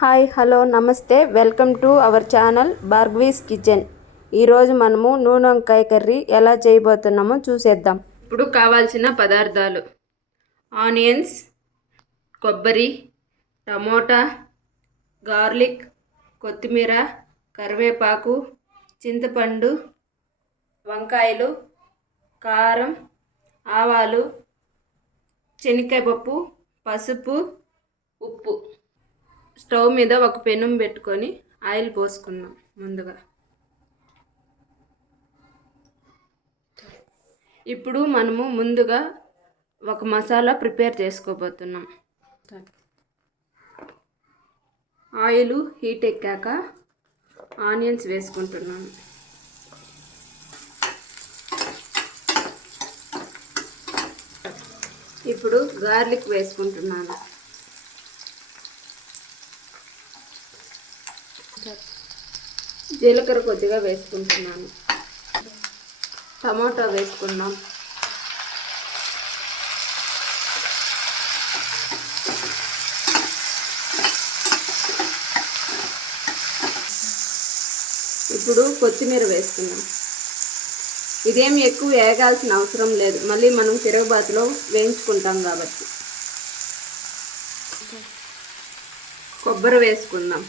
Hi hello నమస్తే welcome to our channel Bhargavi's kitchen. ఈరోజు మనము నూనె వంకాయ కర్రీ ఎలా చేయబోతున్నామో చూసేద్దాం. ఇప్పుడు కావాల్సిన పదార్థాలు: ఆనియన్స్, కొబ్బరి, టమోటా, గార్లిక్, కొత్తిమీర, కరివేపాకు, చింతపండు, వంకాయలు, కారం, ఆవాలు, శనగకాయ పప్పు, పసుపు, ఉప్పు. స్టవ్ మీద ఒక పెనం పెట్టుకొని ఆయిల్ పోసుకుందాం. ముందుగా ఇప్పుడు మనము ముందుగా ఒక మసాలా ప్రిపేర్ చేసుకోబోతున్నాం. ఆయిల్ హీట్ ఎక్కాక ఆనియన్స్ వేసుకుంటున్నాను. ఇప్పుడు గార్లిక్ వేసుకుంటున్నాను. జీలకర్ర కొద్దిగా వేసుకుంటున్నాను. టమాటా వేసుకున్నాం. ఇప్పుడు కొత్తిమీర వేసుకున్నాం. ఇదేమి ఎక్కువ వేగాల్సిన అవసరం లేదు, మళ్ళీ మనం తిరగబాతులో వేయించుకుంటాం కాబట్టి. కొబ్బరి వేసుకుందాం.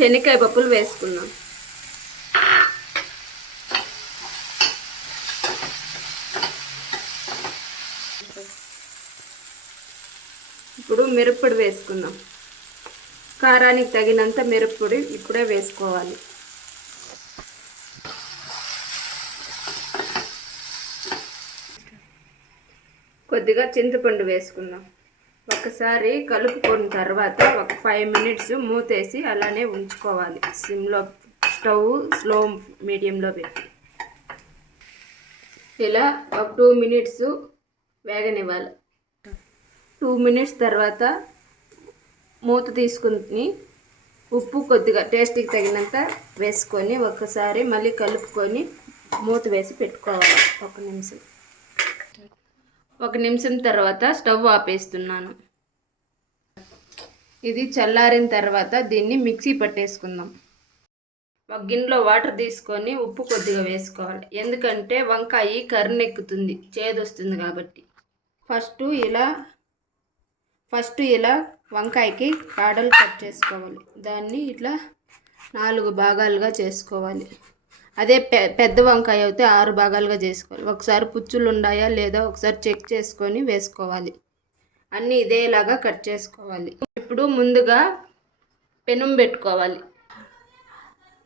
శనగకాయ పప్పులు వేసుకుందాం. ఇప్పుడు మిరప్పొడి వేసుకుందాం. కారానికి తగినంత మిరప్పొడి ఇప్పుడే వేసుకోవాలి. కొద్దిగా చింతపండు వేసుకుందాం. ఒకసారి కలుపుకున్న తర్వాత ఒక 5 మినిట్స్ మూతేసి అలానే ఉంచుకోవాలి. సిమ్లో స్టవ్ స్లో మీడియంలో పెట్టి ఇలా ఒక 2 మినిట్స్ వేగనివ్వాలి. 2 మినిట్స్ తర్వాత మూత తీసుకుని ఉప్పు కొద్దిగా టేస్ట్కి తగినంత వేసుకొని ఒకసారి మళ్ళీ కలుపుకొని మూత వేసి పెట్టుకోవాలి. 1 నిమిషం తర్వాత స్టవ్ ఆపేస్తున్నాను. ఇది చల్లారిన తర్వాత దీన్ని మిక్సీ పట్టేసుకుందాం. ఒక గిన్నెలో వాటర్ తీసుకొని ఉప్పు కొద్దిగా వేసుకోవాలి, ఎందుకంటే వంకాయ కర్రెక్కుతుంది, చేదొస్తుంది కాబట్టి. ఫస్ట్ ఇలా వంకాయకి కాడలు కట్ చేసుకోవాలి. దాన్ని ఇట్లా 4 భాగాలుగా చేసుకోవాలి. అదే పెద్ద వంకాయ అయితే 6 భాగాలుగా చేసుకోవాలి. ఒకసారి పుచ్చులు ఉన్నాయా లేదా ఒకసారి చెక్ చేసుకొని వేసుకోవాలి. అన్నీ ఇదేలాగా కట్ చేసుకోవాలి. ఇప్పుడు ముందుగా పెనం పెట్టుకోవాలి.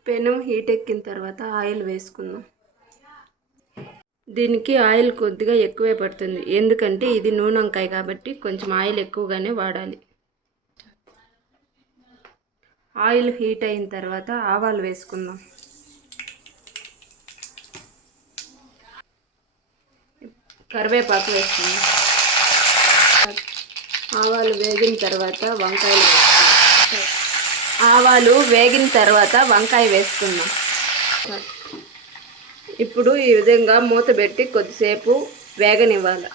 పెనం హీట్ ఎక్కిన తర్వాత ఆయిల్ వేసుకుందాం. దీనికి ఆయిల్ కొద్దిగా ఎక్కువే పడుతుంది, ఎందుకంటే ఇది నూనె వంకాయ కాబట్టి కొంచెం ఆయిల్ ఎక్కువగానే వాడాలి. ఆయిల్ హీట్ అయిన తర్వాత ఆవాలు వేసుకుందాం. కరివేపాకు వేసుకుందాం. ఆవాలు వేగిన తర్వాత వంకాయ వేసుకుందాం. ఇప్పుడు ఈ విధంగా మూత పెట్టి కొద్దిసేపు వేగనివ్వాలి.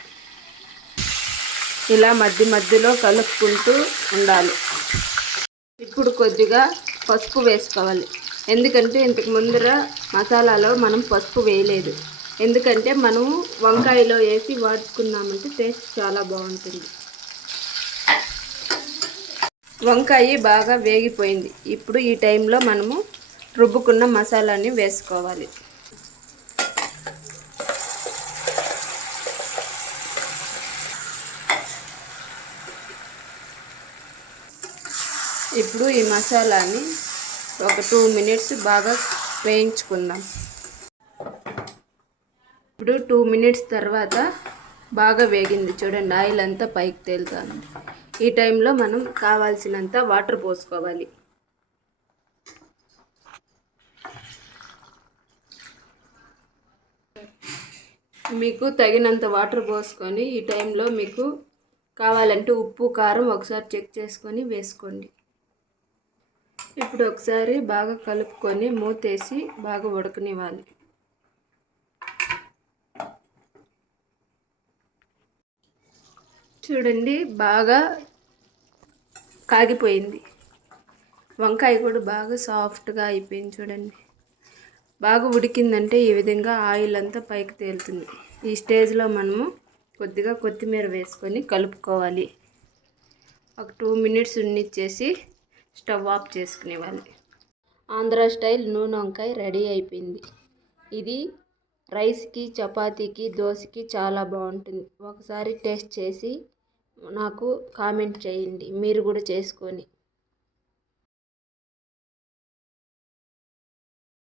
ఇలా మధ్యలో కలుపుకుంటూ ఉండాలి. ఇప్పుడు కొద్దిగా పసుపు వేసుకోవాలి, ఎందుకంటే ఇంతకు ముందర మసాలాలో మనం పసుపు వేయలేదు. ఎందుకంటే మనము వంకాయలో వేసి వాడుకున్నామంటే టేస్ట్ చాలా బాగుంటుంది. వంకాయ బాగా వేగిపోయింది. ఇప్పుడు ఈ టైంలో మనము రుబ్బుకున్న మసాలాని వేసుకోవాలి. ఇప్పుడు ఈ మసాలాని ఒక 2 మినిట్స్ బాగా వేయించుకుందాం. ఇప్పుడు 2 మినిట్స్ తర్వాత బాగా వేగింది చూడండి, ఆయిల్ అంతా పైకి తేలుతుంది. ఈ టైంలో మనం కావాల్సినంత వాటర్ పోసుకోవాలి. మీకు తగినంత వాటర్ పోసుకొని ఈ టైంలో మీకు కావాలంటే ఉప్పు కారం ఒకసారి చెక్ చేసుకొని వేసుకోండి. ఇప్పుడు ఒకసారి బాగా కలుపుకొని మూతేసి బాగా ఉడకనివ్వాలి. చూడండి బాగా కాగిపోయింది. వంకాయ కూడా బాగా సాఫ్ట్గా అయిపోయింది చూడండి. బాగా ఉడికిందంటే ఈ విధంగా ఆయిల్ అంతా పైకి తేలుతుంది. ఈ స్టేజ్లో మనము కొద్దిగా కొత్తిమీర వేసుకొని కలుపుకోవాలి. ఒక 2 మినిట్స్ ఉన్నిచ్చేసి స్టవ్ ఆఫ్ చేసుకునేవాలి. ఆంధ్ర స్టైల్ నూనె వంకాయ రెడీ అయిపోయింది. ఇది రైస్కి, చపాతీకి, దోశకి చాలా బాగుంటుంది. ఒకసారి టేస్ట్ చేసి నాకు కామెంట్ చేయండి, మీరు కూడా చేసుకొని.